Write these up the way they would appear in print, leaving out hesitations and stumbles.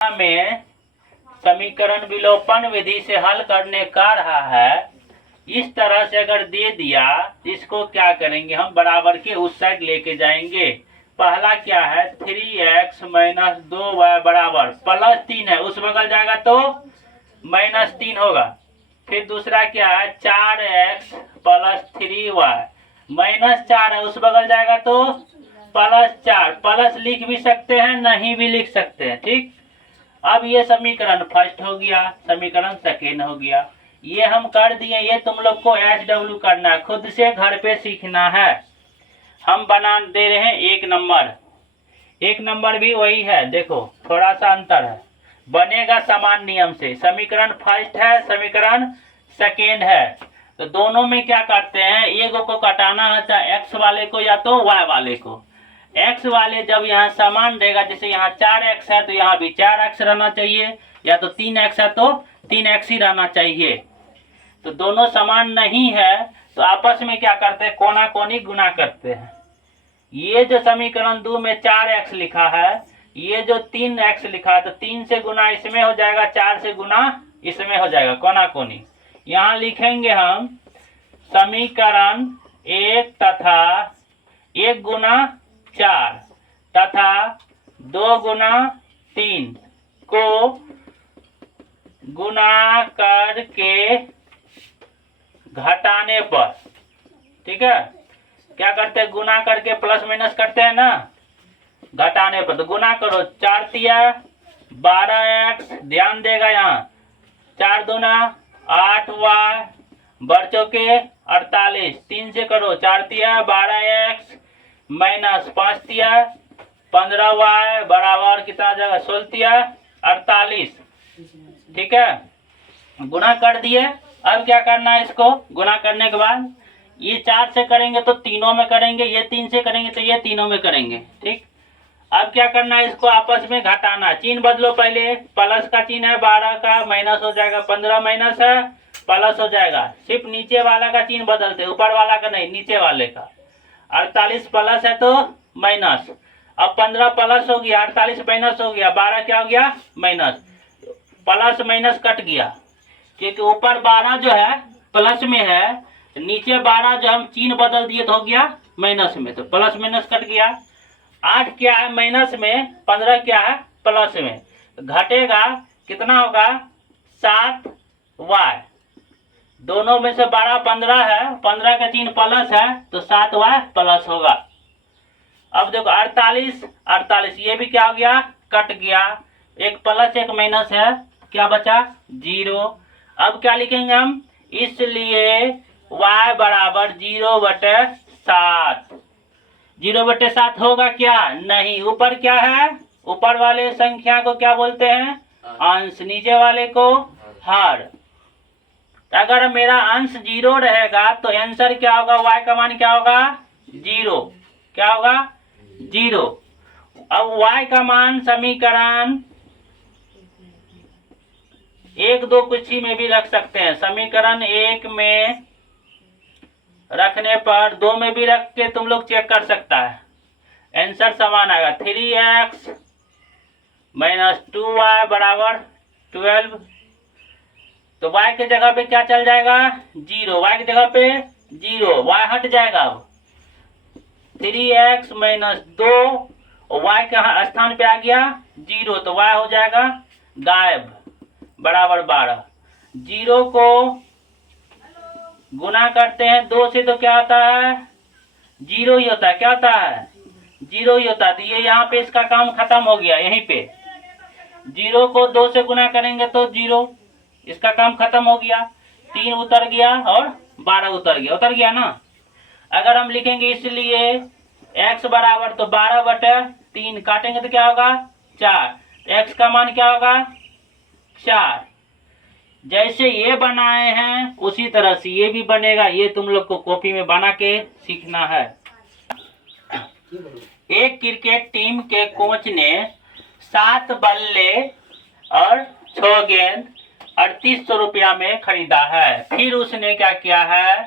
में समीकरण विलोपन विधि से हल करने का रहा है। इस तरह से अगर दे दिया, इसको क्या करेंगे हम, बराबर के उस साइड लेके जाएंगे। पहला क्या है, 3x - 2y बराबर +3 है, उस बगल जाएगा तो -3 होगा। फिर दूसरा क्या है, 4x + 3y -4 है, उस बगल जाएगा तो +4। प्लस लिख भी सकते हैं, नहीं भी लिख सकते हैं, ठीक। अब ये समीकरण फर्स्ट हो गया, समीकरण सेकेंड हो गया, ये हम कर दिए। ये तुम लोग को HW करना है, खुद से घर पे सीखना है। हम बना दे रहे हैं 1 नंबर, 1 नंबर भी वही है, देखो थोड़ा सा अंतर है, बनेगा समान नियम से। समीकरण फर्स्ट है, समीकरण सेकेंड है, तो दोनों में क्या करते हैं, एक को कटाना है, चाहे x वाले को या तो y वाले को। x वाले जब यहाँ समान रहेगा, जैसे यहाँ 4x है तो यहाँ भी 4x रहना चाहिए, या तो 3x है तो 3x ही रहना चाहिए। तो दोनों समान नहीं है तो आपस में क्या करते हैं, कोना कोनी गुना करते हैं। ये जो समीकरण 2 में 4x लिखा है, ये जो 3x लिखा है, तो 3 से गुना इसमें हो जाएगा, 4 से गुना इसमें हो जाएगा, कोना कोनी। यहाँ लिखेंगे हम समीकरण 1 तथा 1 गुना 4 तथा 2 गुना 3 को गुना करके घटाने पर, ठीक है, क्या करते हैं, गुना करके प्लस माइनस करते हैं ना, घटाने पर। तो गुना करो, 4 तिया 12x, ध्यान देगा यहाँ, 4 दूना 8y, बच्चों के 48, 3 से करो, 4 तिया 12x - 5 तिया 15y बराबर कितना जाएगा, 16 तिया 48, ठीक है। गुना कर दिए। अब क्या करना है, इसको गुना करने के बाद ये 4 से करेंगे तो तीनों में करेंगे, ये 3 से करेंगे तो ये तीनों में करेंगे, ठीक। अब क्या करना है, इसको आपस में घटाना। चिन्ह बदलो, पहले प्लस का चिन्ह है, 12 का माइनस हो जाएगा, 15 माइनस है प्लस हो जाएगा। सिर्फ नीचे वाला का चिन्ह बदलते, ऊपर वाला का नहीं, नीचे वाले का। 48 प्लस है तो माइनस, अब 15 प्लस हो गया, 48 माइनस हो गया, 12 क्या हो गया, माइनस। प्लस माइनस कट गया, क्योंकि ऊपर 12 जो है प्लस में है, नीचे 12 जो हम चिन्ह बदल दिए तो हो गया माइनस में, तो प्लस माइनस कट गया। 8 क्या है माइनस में, 15 क्या है प्लस में, घटेगा कितना होगा, 7y। दोनों में से 12 15 है, 15 का चिन्ह प्लस है तो 7y प्लस होगा। अब देखो 48 48, ये भी क्या हो गया, कट गया, एक प्लस एक माइनस है, क्या बचा 0। अब क्या लिखेंगे हम, इसलिए y बराबर 0/7। 0/7 होगा क्या, नहीं। ऊपर क्या है, ऊपर वाले संख्या को क्या बोलते हैं, अंश, नीचे वाले को हर। अगर मेरा अंश 0 रहेगा तो आंसर क्या होगा, y का मान क्या होगा, 0, क्या होगा 0। अब y का मान समीकरण 1 2 कुछ ही में भी रख सकते हैं। समीकरण 1 में रखने पर 2 में भी रख के तुम लोग चेक कर सकता है, आंसर समान आएगा। 3x - 2y बराबर 12। तो y के जगह पे क्या चल जाएगा, 0, y की जगह पे 0, y हट जाएगा। अब 3x - 2 और y के स्थान पे आ गया 0, तो y हो जाएगा गायब, बराबर 12। 0 को गुना करते हैं 2 से तो क्या होता है, 0 ही होता है, क्या होता है 0 ही होता है। तो ये यहाँ पे इसका काम खत्म हो गया, यहीं पे 0 को 2 से गुना करेंगे तो 0, इसका काम खत्म हो गया। 3 उतर गया और 12 उतर गया ना। अगर हम लिखेंगे इसलिए x बराबर, तो 12/3 काटेंगे तो क्या होगा 4, x का मान क्या होगा 4। जैसे ये बनाए हैं उसी तरह से ये भी बनेगा, ये तुम लोग को कॉपी में बना के सीखना है। एक क्रिकेट टीम के कोच ने 7 बल्ले और 6 गेंद 3800 रुपया में खरीदा है। फिर उसने क्या किया है,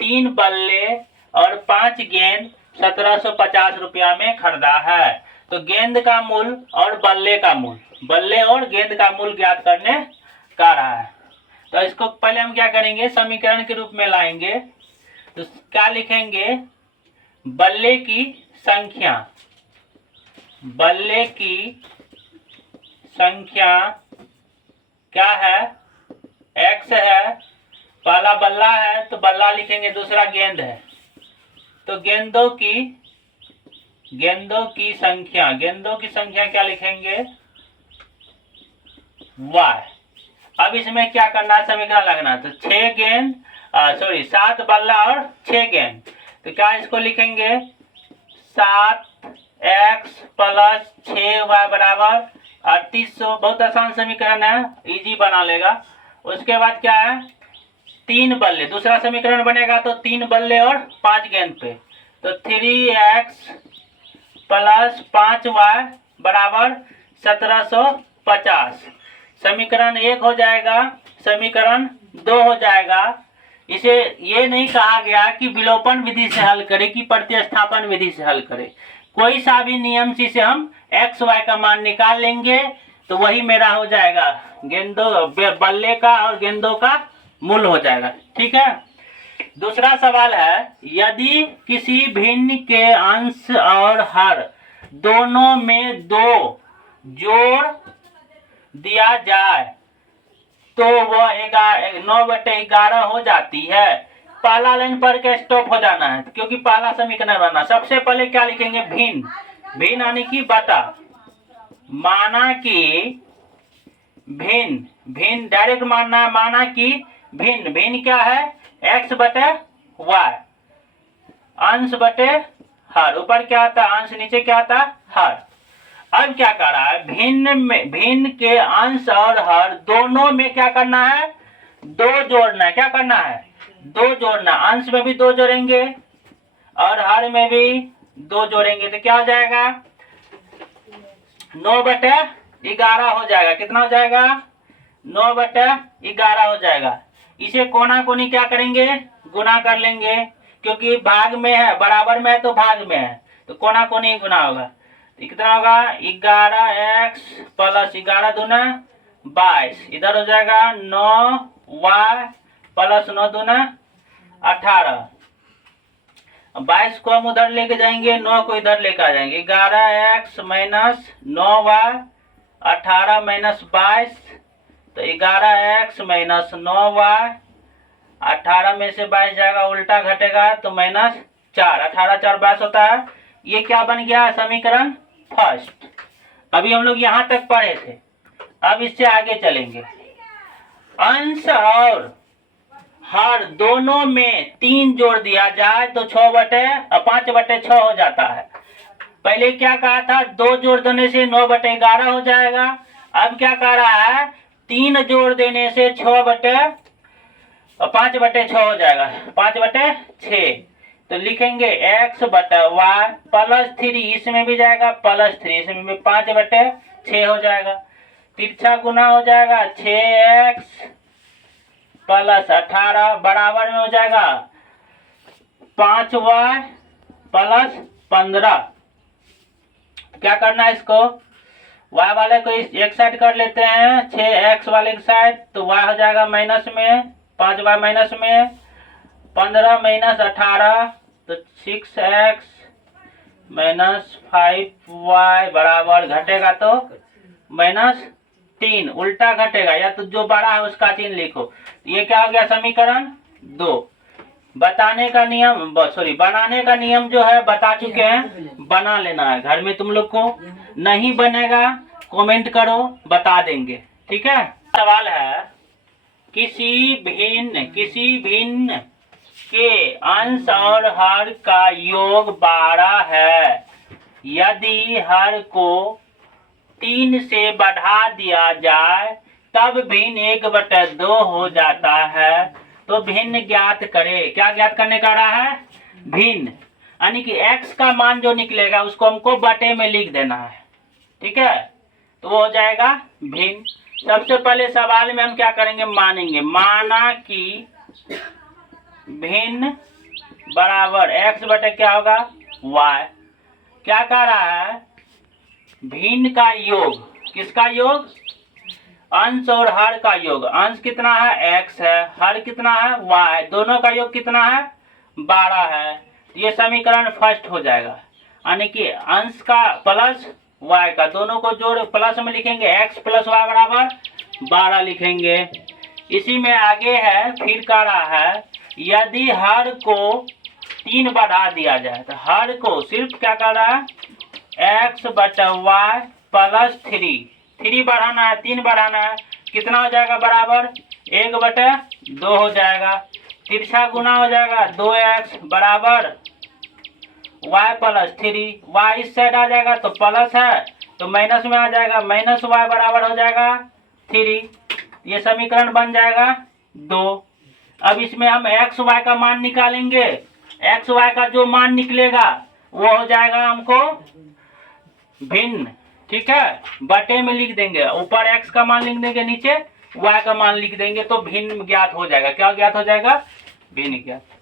3 बल्ले और 5 गेंद 1750 रुपया में खरीदा है। तो गेंद का मूल और बल्ले का मूल, बल्ले और गेंद का मूल ज्ञात करने कह रहा है। तो इसको पहले हम क्या करेंगे, समीकरण के रूप में लाएंगे। तो क्या लिखेंगे, बल्ले की संख्या, बल्ले की संख्या क्या है, x है, पहला बल्ला है तो बल्ला लिखेंगे, दूसरा गेंद है तो गेंदों की संख्या, गेंदों की संख्या क्या लिखेंगे, y। अब इसमें क्या करना है, समीकरण लगना, तो 6 गेंद 7 बल्ला और 6 गेंद, तो क्या इसको लिखेंगे 7x प्लस 6y बराबर 3800। बहुत आसान समीकरण है, इजी बना लेगा। उसके बाद क्या है, 3 बल्ले, दूसरा समीकरण बनेगा तो 3 बल्ले और 5 गेंद पे, तो 3x प्लस 5y बराबर 1750। समीकरण 1 हो जाएगा, समीकरण 2 हो जाएगा। इसे ये नहीं कहा गया कि विलोपन विधि से हल करें कि प्रतिस्थापन विधि से हल करें, कोई सा भी नियम से हम एक्स वाई का मान निकाल लेंगे तो वही मेरा हो जाएगा गेंदों, बल्ले का और गेंदों का मूल हो जाएगा। ठीक है। दूसरा सवाल है, यदि किसी भिन्न के अंश और हर दोनों में 2 जोड़ दिया जाए तो वह 9/11 हो जाती है। पहला लाइन पर के स्टॉप हो जाना है क्योंकि पहला समीकरण बनना। सबसे पहले क्या लिखेंगे, भिन्न, भिन्न यानी कि बटा, माना कि भिन्न, भिन्न डायरेक्ट मानना है, माना कि भिन्न, भिन्न क्या है, x बटे y, अंश बटे हर, ऊपर क्या आता है अंश, नीचे क्या आता है हर। अब क्या कर रहा है, भिन्न में, भिन्न के अंश और हर दोनों में क्या करना है, 2 जोड़ना है। क्या करना है, 2 जोड़ना, अंश में भी 2 जोड़ेंगे और हर में भी 2 जोड़ेंगे तो क्या हो जाएगा, 9/11 हो जाएगा। कितना हो जाएगा, 9/11 हो जाएगा। इसे कोना कोनी क्या करेंगे, गुना कर लेंगे, क्योंकि भाग में है, बराबर में है तो भाग में है, तो कोना कोनी गुना होगा। तो कितना होगा, 11x प्लस 11 दूना 22, इधर हो जाएगा 9y प्लस 9 दूना 18। 22 को हम उधर लेके जाएंगे, 9 को इधर लेकर आ जाएंगे, 11x माइनस 9y, 18 माइनस 22, तो 11x माइनस 9y, 18 में से 22 जाएगा, उल्टा घटेगा तो -4, 18 4 22 होता है। ये क्या बन गया, समीकरण फर्स्ट। अभी हम लोग यहाँ तक पढ़े थे, अब इससे आगे चलेंगे। अंश और हर दोनों में 3 जोड़ दिया जाए तो 5/6 हो जाता है। पहले क्या कहा था, 2 जोड़ देने से 9/11 हो जाएगा। अब क्या कह रहा है, 3 जोड़ देने से 5/6 हो जाएगा, 5/6। तो लिखेंगे x बटा y प्लस 3, इसमें भी जाएगा +3, इसमें भी 5/6 हो जाएगा। तिरछा गुना हो जाएगा, 6x प्लस 18 बराबर में हो जाएगा 5y प्लस 15। क्या करना है, इसको y वाले को एक साइड कर लेते हैं, 6x वाले की साइड, तो y हो जाएगा माइनस में, 5y माइनस में, 15 माइनस 18 तो 6x माइनस 5y बराबर घटेगा तो -3, उल्टा घटेगा, या तो जो बड़ा है उसका चिन्ह लिखो। ये क्या हो गया, समीकरण 2। बनाने का नियम जो है बता चुके हैं, बना लेना है घर में। तुम लोग को नहीं बनेगा कमेंट करो, बता देंगे। ठीक है। सवाल है, किसी भिन्न के अंश और हर का योग 12 है। यदि हर को 3 से बढ़ा दिया जाए तब भिन्न 1/2 हो जाता है, तो भिन्न ज्ञात करे। क्या ज्ञात करने का रहा है, भिन्न, यानी कि x का मान जो निकलेगा उसको हमको बटे में लिख देना है। ठीक है, तो वो हो जाएगा भिन्न। सबसे पहले सवाल में हम क्या करेंगे, मानेंगे, माना कि भिन्न बराबर x बटे क्या होगा, y। क्या कह रहा है, भिन्न का योग, किसका योग? अंश और हर का योग। अंश कितना है? x है, हर कितना है? y। दोनों का योग कितना है? 12 है। ये समीकरण फर्स्ट हो जाएगा, यानी कि अंश का प्लस y का, दोनों को जोड़ प्लस में लिखेंगे, x प्लस y बराबर 12 लिखेंगे। इसी में आगे है, फिर कह रहा है यदि हर को 3 बढ़ा दिया जाए, तो हर को सिर्फ क्या कर रहा है? x बटा y प्लस 3 बढ़ाना है, 3 बढ़ाना है, कितना हो जाएगा? बराबर 1/2 हो जाएगा। तिरछा गुना हो जाएगा, 2x बराबर y प्लस 3। y इस साइड आ जाएगा तो प्लस है, तो माइनस में आ जाएगा, माइनस y बराबर हो जाएगा 3। ये समीकरण बन जाएगा 2। अब इसमें हम x y का मान निकालेंगे। x y का जो मान निकलेगा वो हो जाएगा हमको भिन्न, ठीक है, बटे में लिख देंगे, ऊपर x का मान लिख देंगे, नीचे y का मान लिख देंगे, तो भिन्न ज्ञात हो जाएगा। क्या ज्ञात हो जाएगा? भिन्न ज्ञात।